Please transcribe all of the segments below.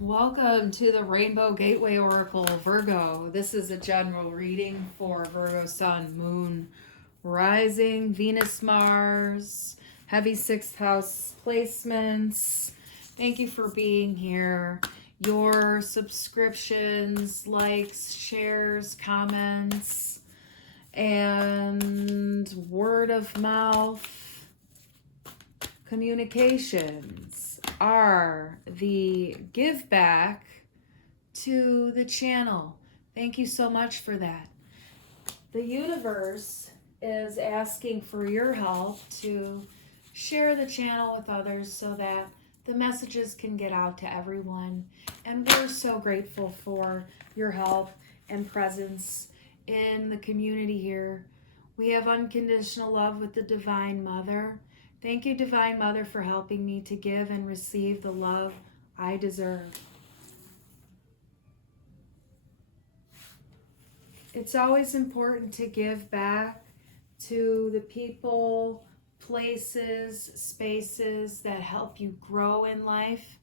Welcome to the Rainbow Gateway Oracle, Virgo. This is a general reading for Virgo Sun, Moon, Rising, Venus, Mars, heavy sixth house placements. Thank you for being here. Your subscriptions, likes, shares, comments, and word of mouth communications are the give back to the channel. Thank you so much for that. The universe is asking for your help to share the channel with others so that the messages can get out to everyone. And we're so grateful for your help and presence in the community here. We have unconditional love with the Divine Mother. Thank you, Divine Mother, for helping me to give and receive the love I deserve. It's always important to give back to the people, places, spaces that help you grow in life.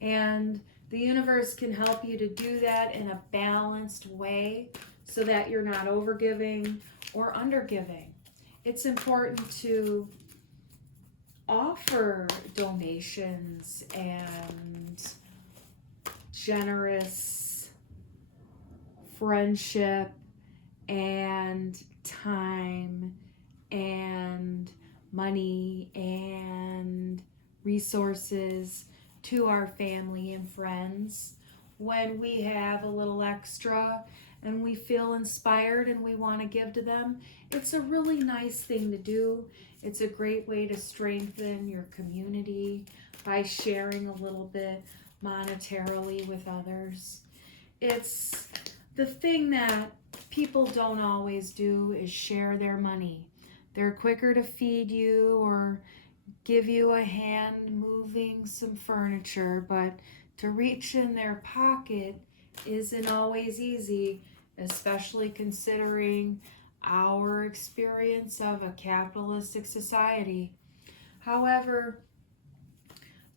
And the universe can help you to do that in a balanced way so that you're not overgiving or undergiving. It's important to offer donations and generous friendship and time and money and resources to our family and friends when we have a little extra and we feel inspired and we want to give to them. It's a really nice thing to do. It's a great way to strengthen your community by sharing a little bit monetarily with others. It's the thing that people don't always do is share their money. They're quicker to feed you or give you a hand moving some furniture, but to reach in their pocket isn't always easy, especially considering our experience of a capitalistic society. However,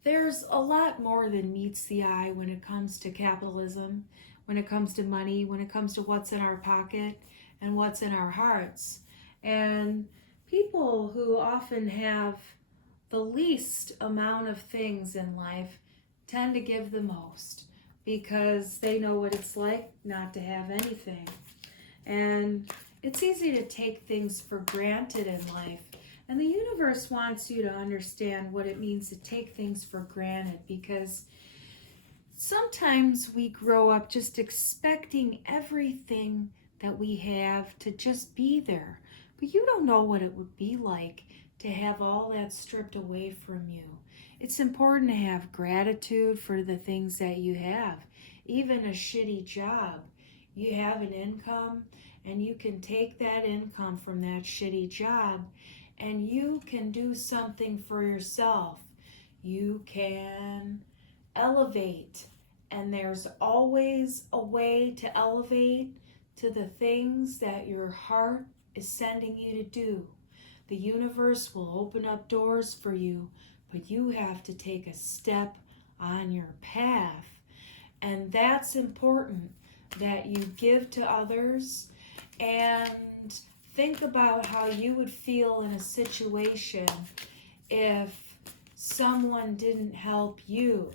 there's a lot more than meets the eye when it comes to capitalism, when it comes to money, when it comes to what's in our pocket and what's in our hearts. And people who often have the least amount of things in life tend to give the most because they know what it's like not to have anything. And it's easy to take things for granted in life. And the universe wants you to understand what it means to take things for granted, because sometimes we grow up just expecting everything that we have to just be there. But you don't know what it would be like to have all that stripped away from you. It's important to have gratitude for the things that you have. Even a shitty job, you have an income, and you can take that income from that shitty job and you can do something for yourself. You can elevate, and there's always a way to elevate to the things that your heart is sending you to do. The universe will open up doors for you, but you have to take a step on your path. And that's important, that you give to others and think about how you would feel in a situation if someone didn't help you.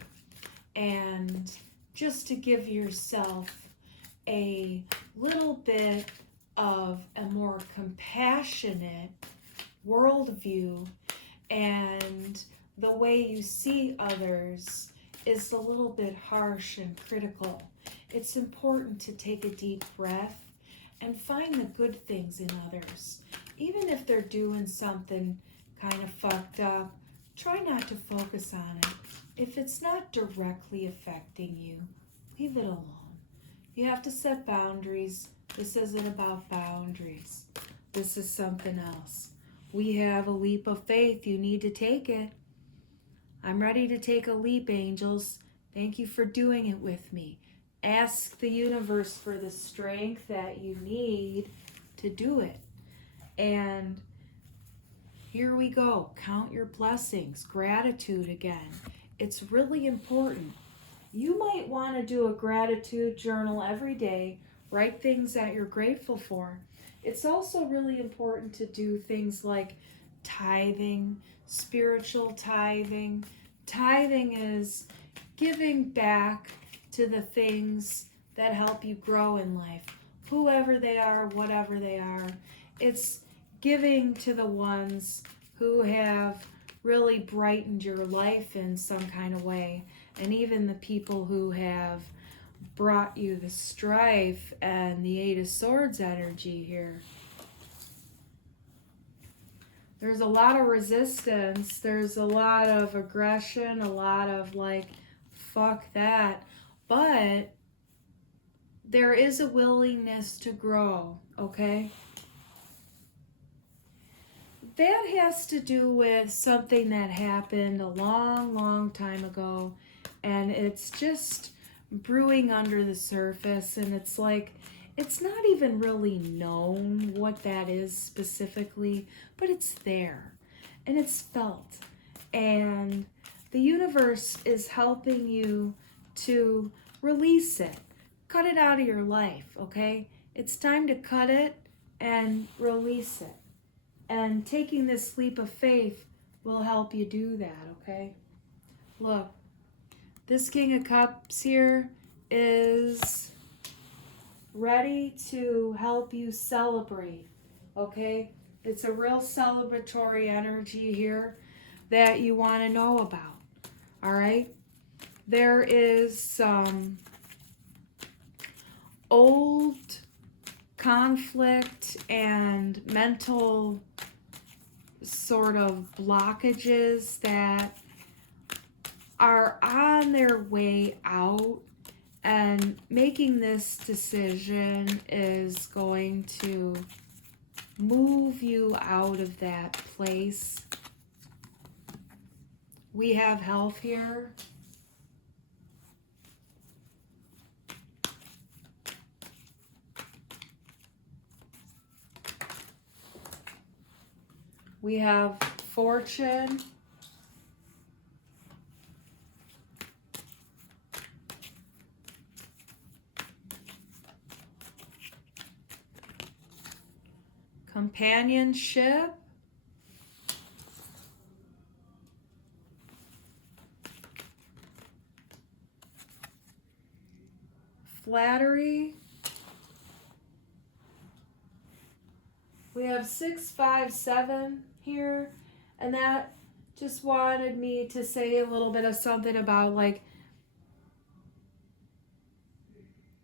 And just to give yourself a little bit of a more compassionate worldview, and the way you see others is a little bit harsh and critical. It's important to take a deep breath and find the good things in others. Even if they're doing something kind of fucked up, try not to focus on it. If it's not directly affecting you, leave it alone. You have to set boundaries. This isn't about boundaries. This is something else. We have a leap of faith. You need to take it. I'm ready to take a leap, angels. Thank you for doing it with me. Ask the universe for the strength that you need to do it. And here we go. Count your blessings. Gratitude again. It's really important. You might want to do a gratitude journal every day, write things that you're grateful for. It's also really important to do things like tithing, spiritual tithing. Tithing is giving back to the things that help you grow in life, whoever they are, whatever they are. It's giving to the ones who have really brightened your life in some kind of way, and even the people who have brought you the strife and the Eight of Swords energy here. There's a lot of resistance, there's a lot of aggression, a lot of like, fuck that, but there is a willingness to grow, okay? That has to do with something that happened a long, long time ago, and it's just brewing under the surface, and it's like, it's not even really known what that is specifically, but it's there, and it's felt, and the universe is helping you to release it. Cut it out of your life, okay? It's time to cut it and release it. And taking this leap of faith will help you do that, okay? Look, this King of Cups here is ready to help you celebrate, okay? It's a real celebratory energy here that you want to know about, all right? There is some old conflict and mental sort of blockages that are on their way out, and making this decision is going to move you out of that place. We have health here. We have fortune. Companionship. Flattery. We have 6, 5, 7 here, and that just wanted me to say a little bit of something about, like,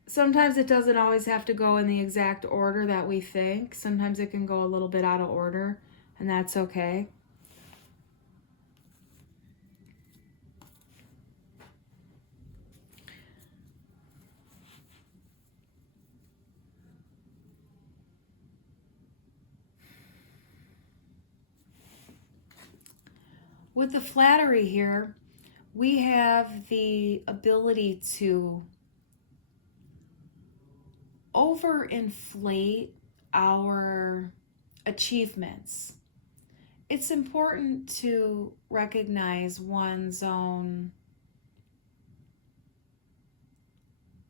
sometimes it doesn't always have to go in the exact order that we think. Sometimes it can go a little bit out of order, and that's okay. With the flattery here, we have the ability to overinflate our achievements. It's important to recognize one's own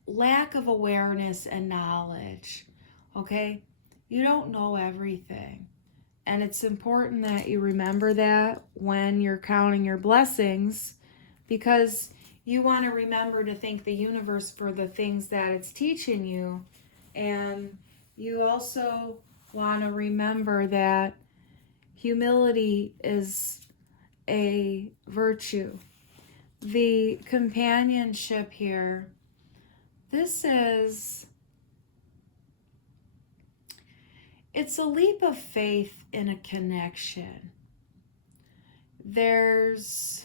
lack of awareness and knowledge, okay? You don't know everything. And it's important that you remember that when you're counting your blessings, because you want to remember to thank the universe for the things that it's teaching you. And you also want to remember that humility is a virtue. The companionship here, it's a leap of faith in a connection. There's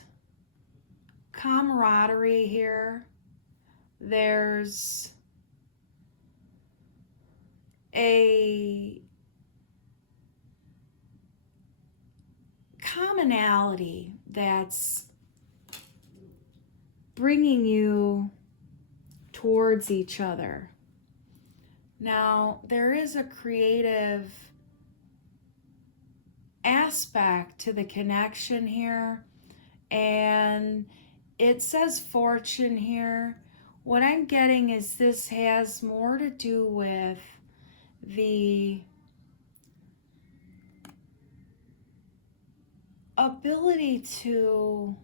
camaraderie here. There's a commonality that's bringing you towards each other. Now, there is a creative aspect to the connection here, and it says fortune here. What I'm getting is this has more to do with the ability to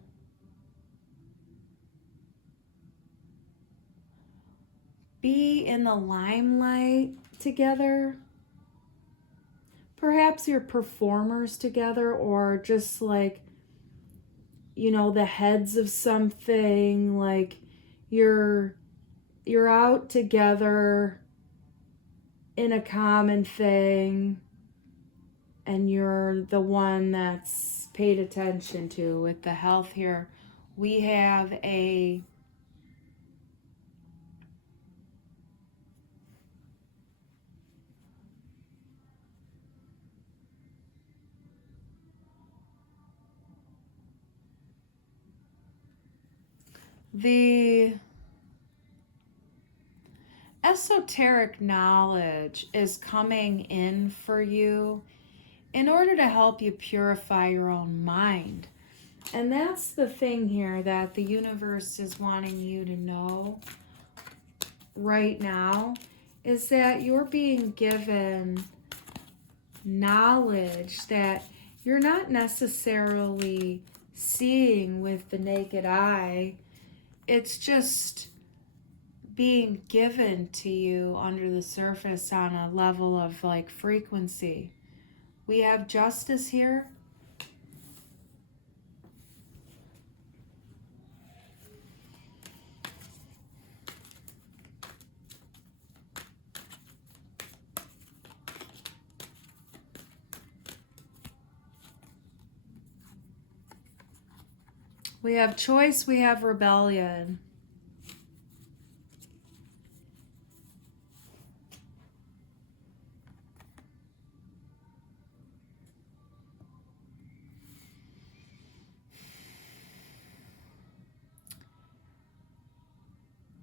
be in the limelight together. Perhaps you're performers together, or just like, you know, the heads of something. Like you're out together in a common thing, and you're the one that's paid attention to. With the health here, we have the esoteric knowledge is coming in for you in order to help you purify your own mind. And that's the thing here that the universe is wanting you to know right now, is that you're being given knowledge that you're not necessarily seeing with the naked eye. It's just being given to you under the surface on a level of like frequency. We have justice here. We have choice, we have rebellion.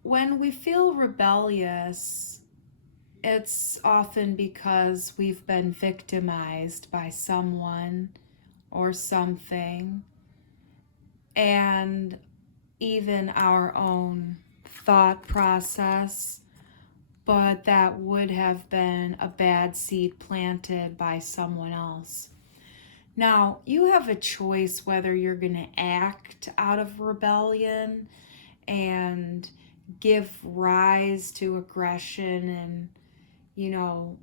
When we feel rebellious, it's often because we've been victimized by someone or something, and even our own thought process, but that would have been a bad seed planted by someone else. Now, you have a choice whether you're going to act out of rebellion and give rise to aggression and, you know,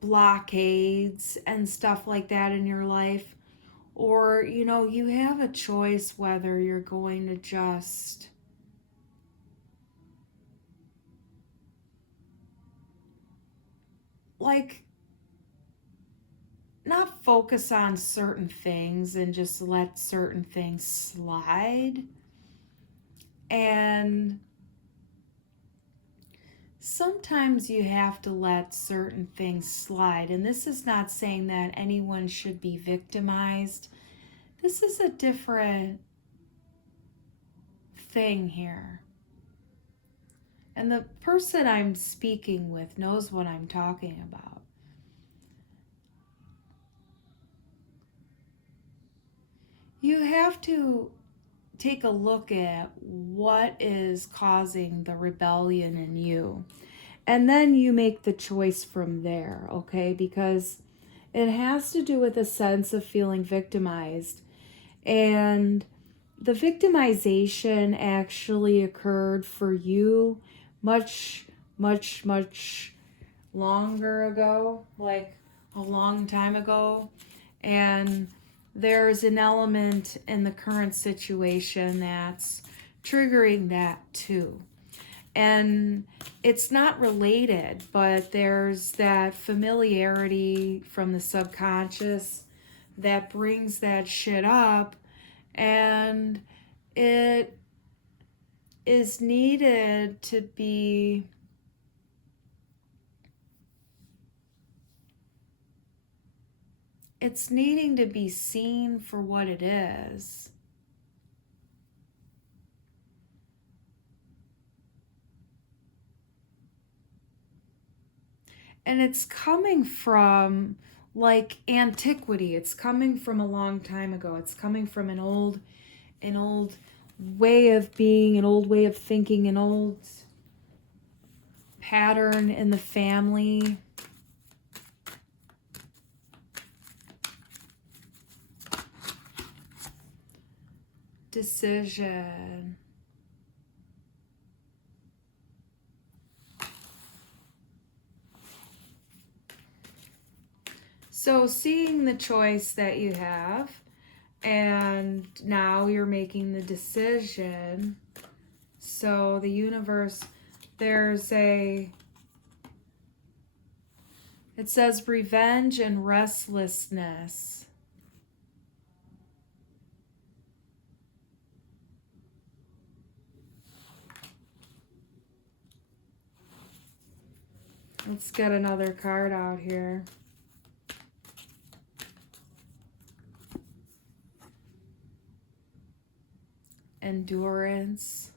blockades and stuff like that in your life. Or, you know, you have a choice whether you're going to just like not focus on certain things and just let certain things slide. And sometimes you have to let certain things slide. And this is not saying that anyone should be victimized. This is a different thing here. And the person I'm speaking with knows what I'm talking about. You have to take a look at what is causing the rebellion in you. And then you make the choice from there, okay? Because it has to do with a sense of feeling victimized. And the victimization actually occurred for you much, much, much longer ago, like a long time ago. And there's an element in the current situation that's triggering that too. And it's not related, but there's that familiarity from the subconscious that brings that shit up, and it is needed to be it's needing to be seen for what it is. And it's coming from like antiquity. It's coming from a long time ago. It's coming from an old way of being, an old way of thinking, an old pattern in the family. Decision. So seeing the choice that you have, and now you're making the decision. So the universe, it says revenge and restlessness. Let's get another card out here. Endurance.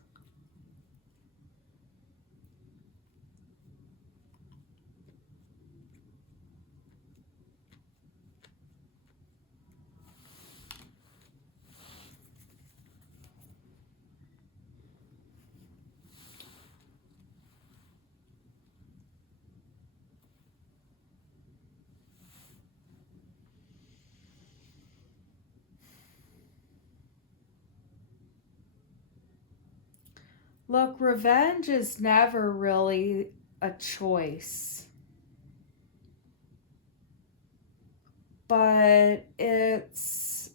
Look, revenge is never really a choice. But it's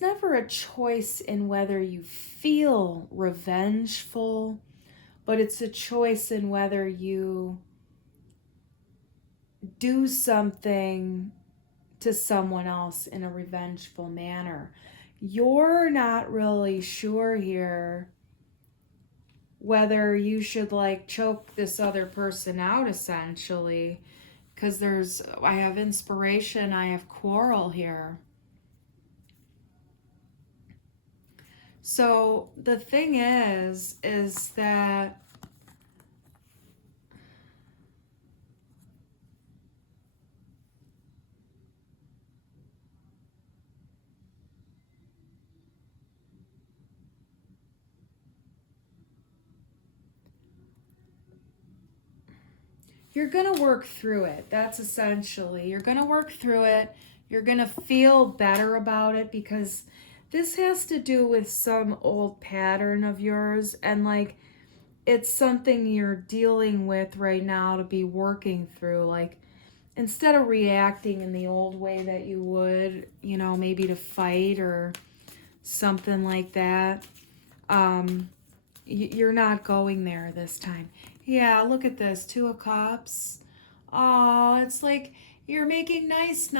never a choice in whether you feel revengeful, but it's a choice in whether you do something to someone else in a revengeful manner. You're not really sure here whether you should like choke this other person out, essentially, because I have inspiration, I have quarrel here. So the thing is that you're going to work through it. That's essentially, you're going to work through it. You're going to feel better about it, because this has to do with some old pattern of yours, and like it's something you're dealing with right now to be working through. Like, instead of reacting in the old way that you would, maybe to fight or something like that, you're not going there this time. Yeah, look at this, 2 of Cups. Oh, it's like you're making nice.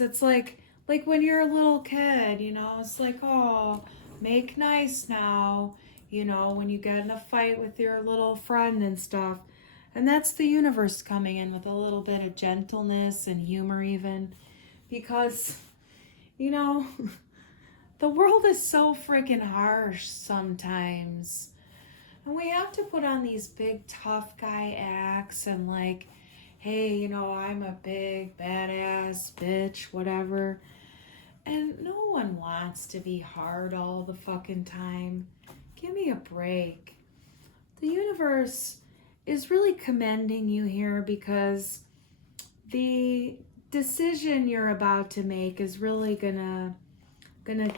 It's like when you're a little kid, it's like, oh, make nice now, when you get in a fight with your little friend and stuff. And that's the universe coming in with a little bit of gentleness and humor even, because, the world is so freaking harsh sometimes. And we have to put on these big tough guy acts and like, hey, I'm a big badass bitch, whatever. And no one wants to be hard all the fucking time. Give me a break. The universe is really commending you here, because the decision you're about to make is really gonna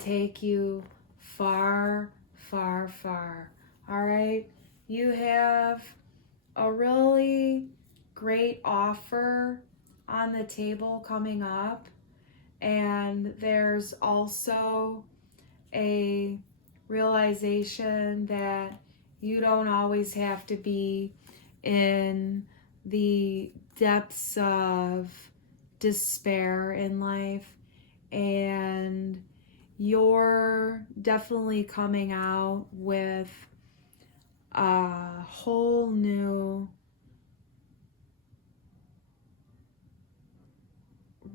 take you far, far, far. All right? You have a really great offer on the table coming up, and there's also a realization that you don't always have to be in the depths of despair in life, and you're definitely coming out with a whole new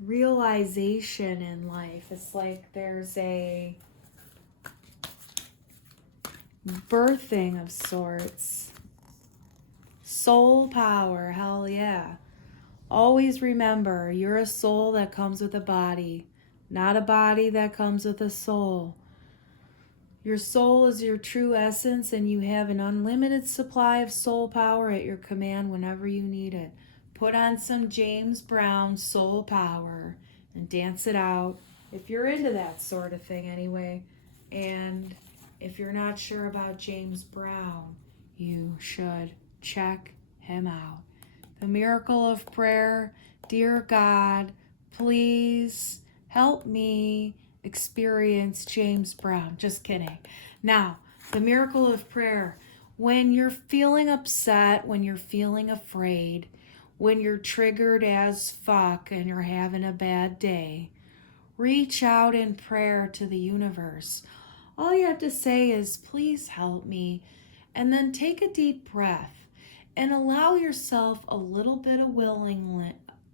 realization in life. It's like there's a birthing of sorts. Soul power, hell yeah. Always remember, you're a soul that comes with a body, not a body that comes with a soul. Your soul is your true essence, and you have an unlimited supply of soul power at your command whenever you need it. Put on some James Brown soul power and dance it out, if you're into that sort of thing anyway. And if you're not sure about James Brown, you should check him out. The miracle of prayer. Dear God, please help me experience James Brown. Just kidding. Now, the miracle of prayer. When you're feeling upset, when you're feeling afraid, when you're triggered as fuck and you're having a bad day, reach out in prayer to the universe. All you have to say is, please help me. And then take a deep breath and allow yourself a little bit of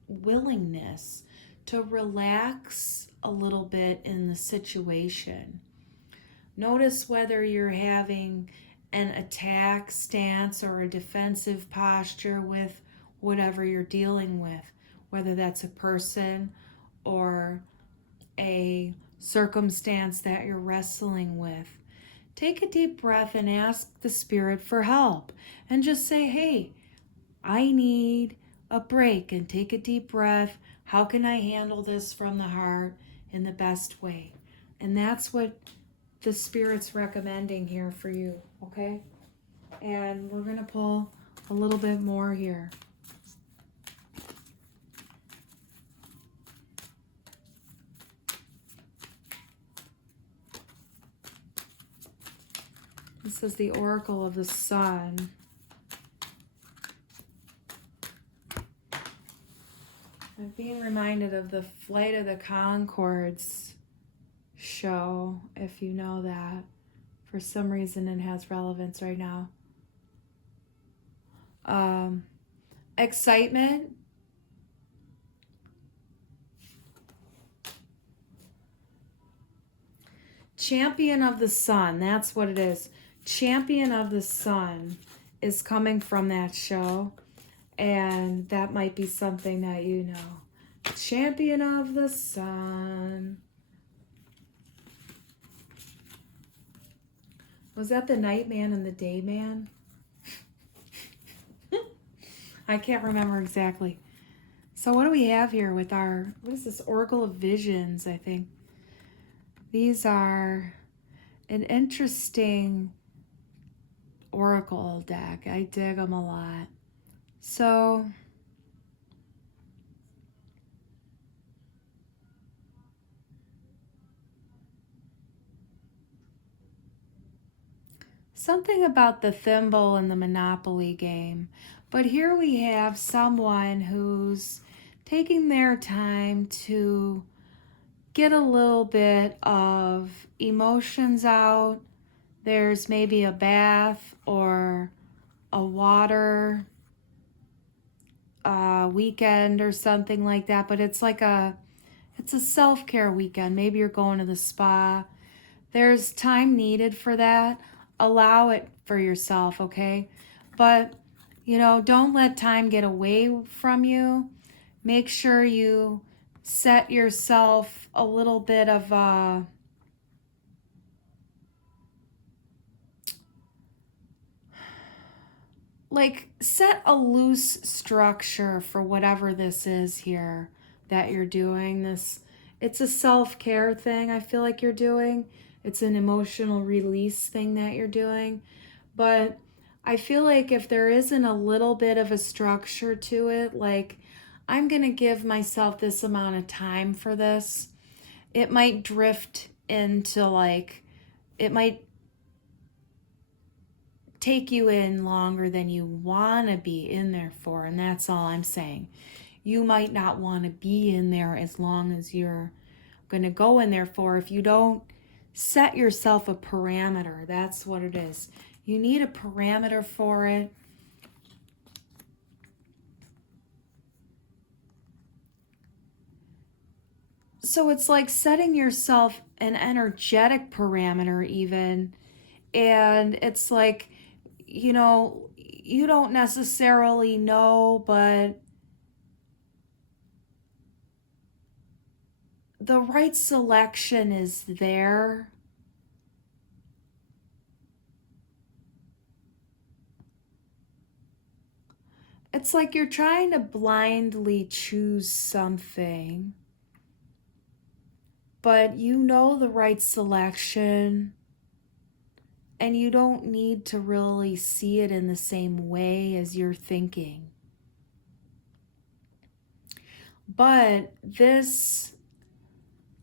willingness to relax a little bit in the situation. Notice whether you're having an attack stance or a defensive posture with whatever you're dealing with, whether that's a person or a circumstance that you're wrestling with. Take a deep breath and ask the spirit for help, and just say, hey, I need a break, and take a deep breath. How can I handle this from the heart in the best way? And that's what the spirit's recommending here for you, okay? And we're going to pull a little bit more here. This is the Oracle of the Sun. I'm being reminded of the Flight of the Conchords show, if you know that. For some reason it has relevance right now. Excitement. Champion of the Sun, that's what it is. Champion of the Sun is coming from that show, and that might be something that you know. Champion of the Sun. Was that the Night Man and the Day Man? I can't remember exactly. So what do we have here with our, what is this, Oracle of Visions, I think. These are an interesting oracle deck. I dig them a lot. So something about the thimble and the Monopoly game. But here we have someone who's taking their time to get a little bit of emotions out. There's maybe a bath or a water weekend or something like that, but it's a self-care weekend. Maybe you're going to the spa. There's time needed for that. Allow it for yourself, okay? But, don't let time get away from you. Make sure you set yourself a little bit of set a loose structure for whatever this is here that you're doing. It's a self-care thing I feel like you're doing. It's an emotional release thing that you're doing. But I feel like if there isn't a little bit of a structure to it, like I'm going to give myself this amount of time for this, it might drift into it might take you in longer than you want to be in there for. And that's all I'm saying. You might not want to be in there as long as you're going to go in there for. If you don't set yourself a parameter, that's what it is. You need a parameter for it. So it's like setting yourself an energetic parameter even. And it's like, you don't necessarily know, but the right selection is there. It's like you're trying to blindly choose something, but you know the right selection, and you don't need to really see it in the same way as you're thinking. But this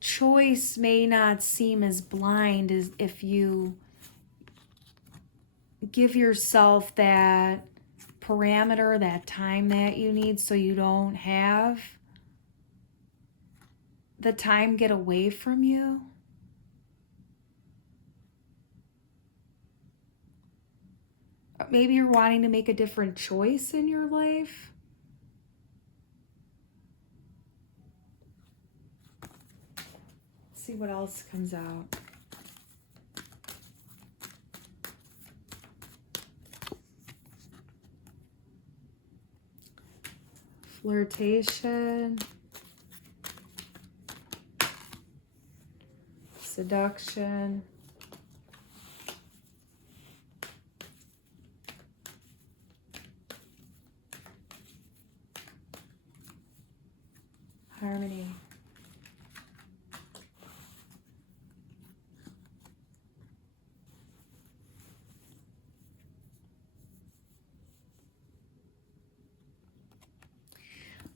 choice may not seem as blind as if you give yourself that parameter, that time that you need, so you don't have the time get away from you. Maybe you're wanting to make a different choice in your life. Let's see what else comes out. Flirtation, seduction, harmony.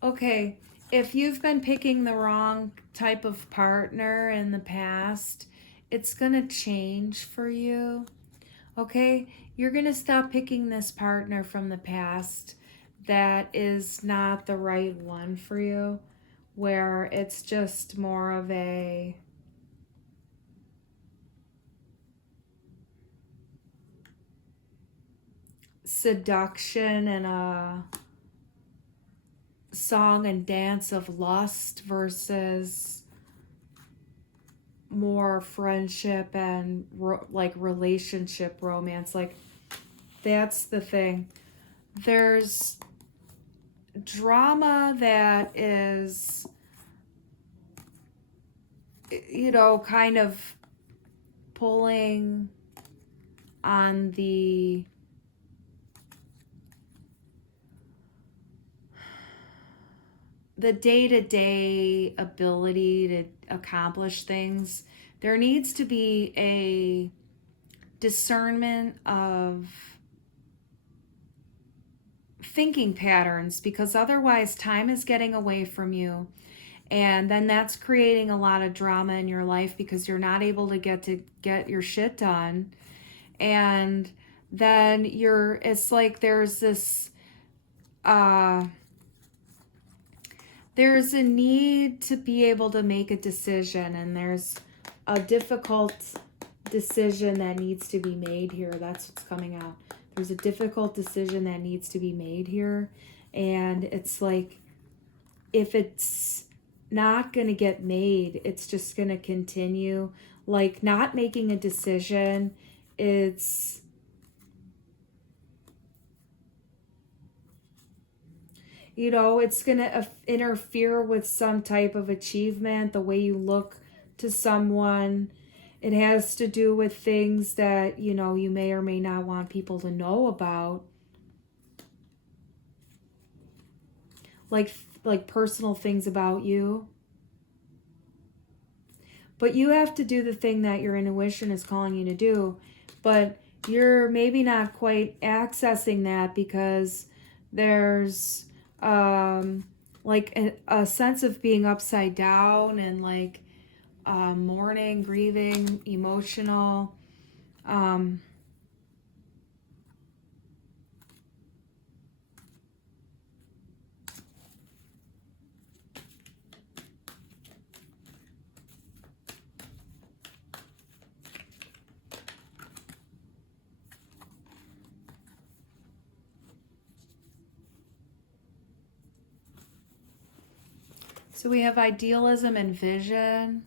Okay, if you've been picking the wrong type of partner in the past, it's going to change for you. Okay, you're going to stop picking this partner from the past that is not the right one for you, where it's just more of a seduction and a song and dance of lust versus more friendship and like relationship romance. Like, that's the thing. There's drama that is, kind of pulling on the day-to-day ability to accomplish things. There needs to be a discernment of thinking patterns, because otherwise time is getting away from you, and then that's creating a lot of drama in your life because you're not able to get your shit done. And then it's like there's this there's a need to be able to make a decision, and there's a difficult decision that needs to be made here. That's what's coming out. There's a difficult decision that needs to be made here, and it's like, if it's not going to get made, it's just going to continue. Like, not making a decision, it's it's going to interfere with some type of achievement, the way you look to someone. It has to do with things that, you may or may not want people to know about. Like personal things about you. But you have to do the thing that your intuition is calling you to do. But you're maybe not quite accessing that because there's like a sense of being upside down and like mourning, grieving, emotional. So we have idealism and vision.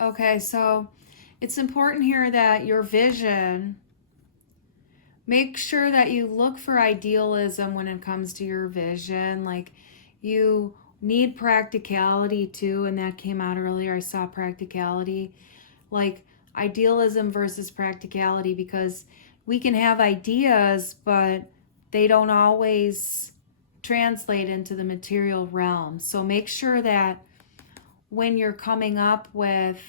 Okay, so It's important here that your vision, make sure that you look for idealism when it comes to your vision. Like, you need practicality too, and that came out earlier. I saw practicality, like idealism versus practicality, because we can have ideas, but they don't always translate into the material realm. So make sure that when you're coming up with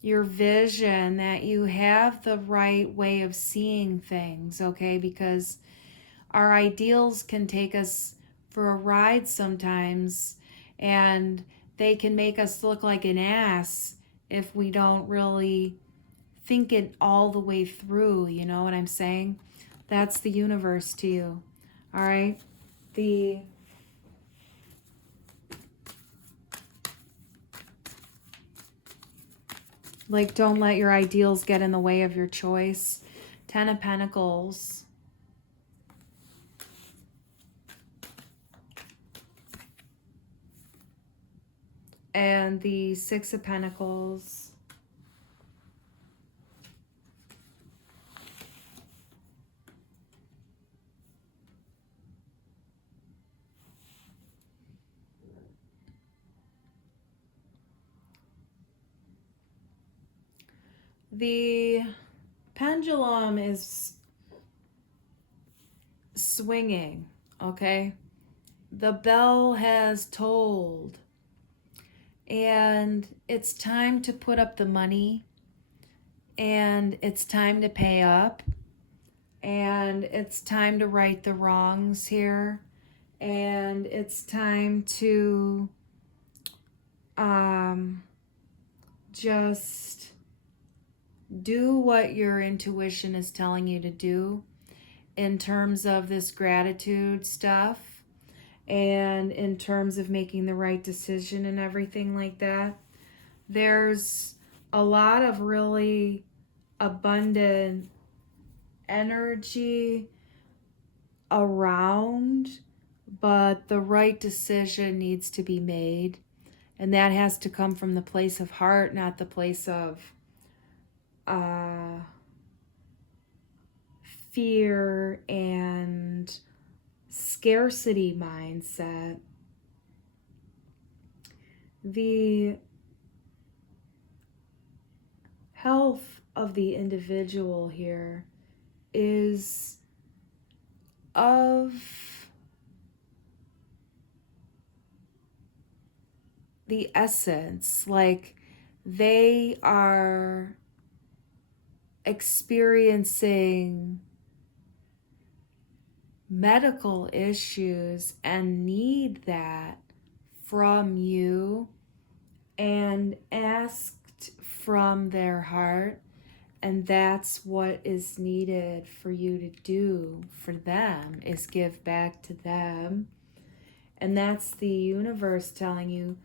your vision, that you have the right way of seeing things, okay? Because our ideals can take us for a ride sometimes, and they can make us look like an ass if we don't really think it all the way through. You know what I'm saying? That's the universe to you. All right? Like, don't let your ideals get in the way of your choice. 10 of Pentacles. And the 6 of Pentacles. The pendulum is swinging, okay? The bell has tolled, and it's time to put up the money, and it's time to pay up, and it's time to right the wrongs here, and it's time to just do what your intuition is telling you to do in terms of this gratitude stuff, and in terms of making the right decision and everything like that. There's a lot of really abundant energy around, but the right decision needs to be made, and that has to come from the place of heart, not the place of fear and scarcity mindset. The health of the individual here is of the essence. Like, they are experiencing medical issues and need that from you, and asked from their heart, and that's what is needed for you to do for them, is give back to them. And that's the universe telling you,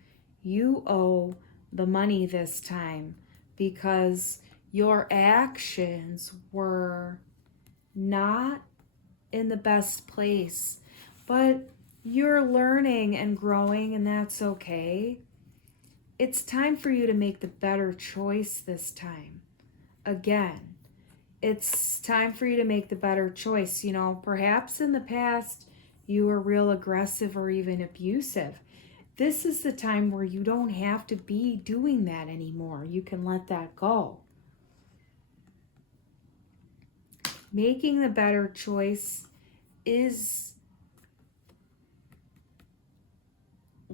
you owe the money this time, because your actions were not in the best place. But you're learning and growing, and that's okay. It's time for you to make the better choice this time. Again, it's time for you to make the better choice. You know, perhaps in the past you were real aggressive or even abusive. This is the time where you don't have to be doing that anymore. You can let that go. Making the better choice is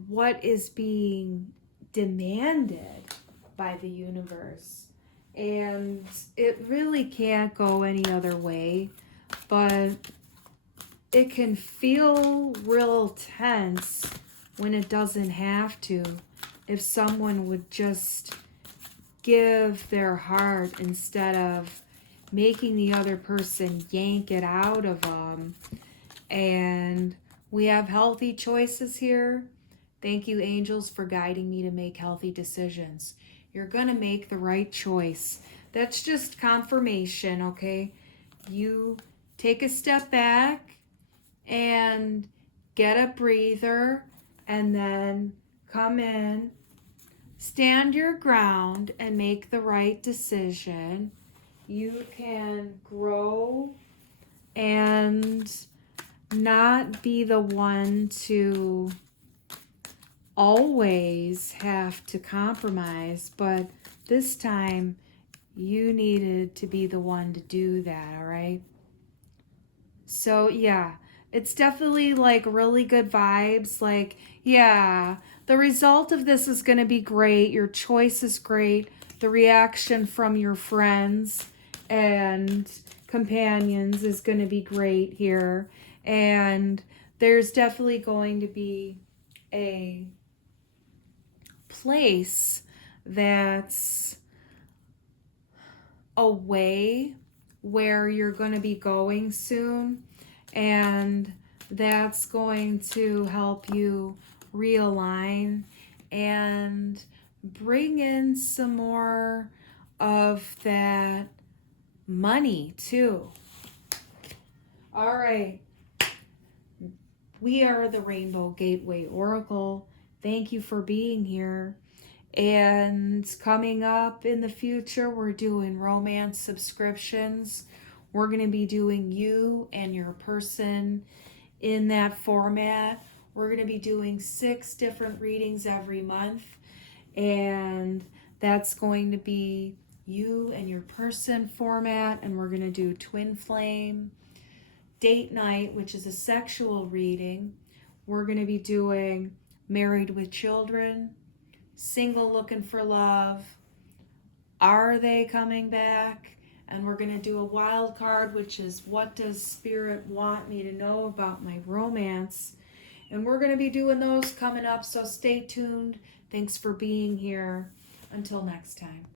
what is being demanded by the universe. And it really can't go any other way, but it can feel real tense when it doesn't have to. If someone would just give their heart instead of making the other person yank it out of them. And we have healthy choices here. Thank you, angels, for guiding me to make healthy decisions. You're going to make the right choice. That's just confirmation, okay? You take a step back and get a breather, and then come in stand your ground and make the right decision. You can grow and not be the one to always have to compromise, but this time you needed to be the one to do that, all right? So, yeah, it's definitely like really good vibes. Like, yeah, the result of this is going to be great. Your choice is great. The reaction from your friends and companions is going to be great here. And there's definitely going to be a place that's away where you're going to be going soon, and that's going to help you realign and bring in some more of that money too. All right, we are the Rainbow Gateway Oracle. Thank you for being here. And coming up in the future, we're doing romance subscriptions. We're going to be doing you and your person in that format. We're going to be doing 6 different readings every month. And that's going to be you and your person format. And we're going to do twin flame, date night, which is a sexual reading. We're going to be doing married with children, single looking for love, are they coming back? And we're going to do a wild card, which is what does spirit want me to know about my romance? And we're going to be doing those coming up, so stay tuned. Thanks for being here. Until next time.